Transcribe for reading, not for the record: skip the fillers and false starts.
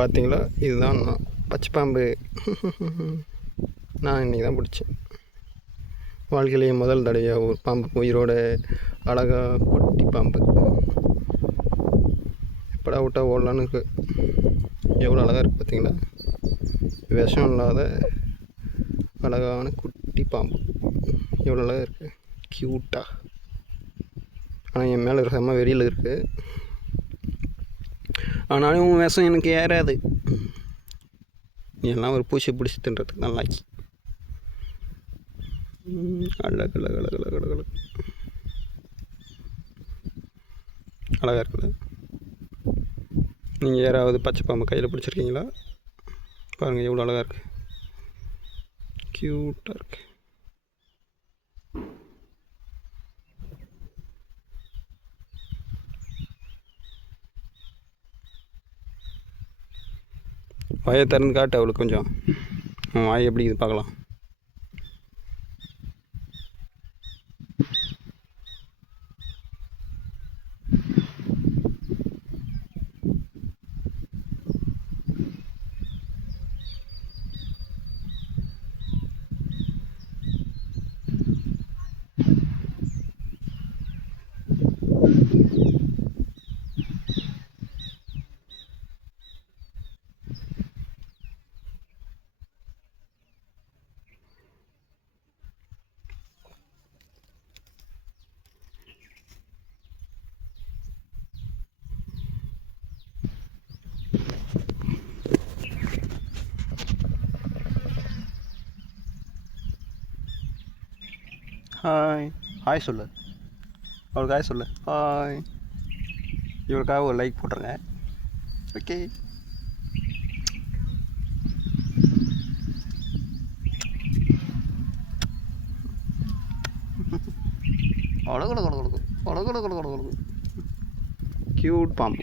பார்த்தீங்களா, இதுதான் நான் பச்சை பாம்பு. நான் இன்றைக்கி தான் பிடிச்சேன். வாழ்க்கையிலேயே முதல் தடவையாக ஒரு பாம்பு உயிரோட அழகாக குட்டி பாம்பு. எப்படா விட்டா ஓடலான்னு இருக்குது. எவ்வளோ அழகாக இருக்குது பார்த்தீங்களா. விஷம் இல்லாத அழகான குட்டி பாம்பு எவ்வளோ அழகாக இருக்குது, க்யூட்டாக. ஆனால் என் மேலே செம்ம வெறியில் இருக்குது. ஆனாலும் விஷம் எனக்கு ஏறாது. எல்லாம் ஒரு பூச்சி பிடிச்சி தின்றதுக்கு நல்லாக்கி. அழகு அழகு அழகு அழகு அழகு அழகு அழகாக இருக்குது. நீங்கள் யாராவது பச்சை பாம்பு கையில் பிடிச்சிருக்கீங்களா? பாருங்கள் எவ்வளோ அழகாக இருக்குது, க்யூட்டாக இருக்குது. வாயை திறந்து காட்டு அவளுக்கு கொஞ்சம். வாய் எப்படி இது பார்க்கலாம். ஹாய் ஹாய் சொல்லு, அவளுக்கு ஹாய் சொல்லு. ஹாய். இவளுக்காக ஒரு லைக் போட்டுருங்க. ஓகே. க்யூட் பாம்பு.